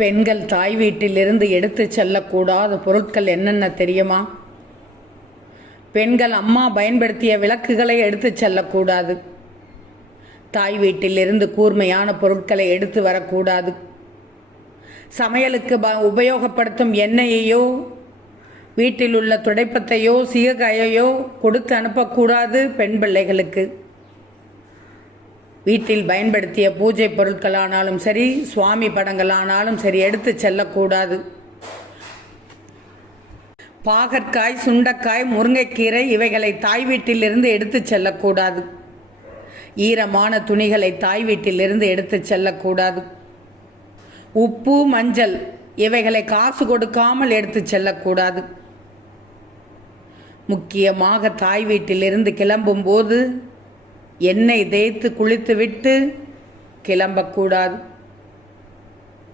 பெண்கள் தாய் வீட்டிலிருந்து எடுத்து செல்லக்கூடாத பொருட்கள் என்னென்ன தெரியுமா? பெண்கள் அம்மா பயன்படுத்திய விளக்குகளை எடுத்து செல்லக்கூடாது. தாய் வீட்டிலிருந்து கூர்மையான பொருட்களை எடுத்து வரக்கூடாது. சமையலுக்கு உபயோகப்படுத்தும் எண்ணெயையோ வீட்டில் உள்ள துடைப்பத்தையோ சீகையோ கொடுத்து அனுப்பக்கூடாது. பெண் பிள்ளைகளுக்கு வீட்டில் பயன்படுத்திய பூஜை பொருட்களானாலும் சரி, சுவாமி படங்களானாலும் சரி எடுத்து செல்லக்கூடாது. பாகற்காய், சுண்டைக்காய், முருங்கைக்கீரை இவைகளை தாய் வீட்டிலிருந்து எடுத்து செல்லக்கூடாது. ஈரமான துணிகளை தாய் வீட்டிலிருந்து எடுத்து செல்லக்கூடாது. உப்பு, மஞ்சள் இவைகளை காசு கொடுக்காமல் எடுத்து செல்லக்கூடாது. முக்கியமாக தாய் வீட்டிலிருந்து கிளம்பும்போது எண்ணெய் தேய்த்து குளித்துவிட்டு கிளம்பக்கூடாது.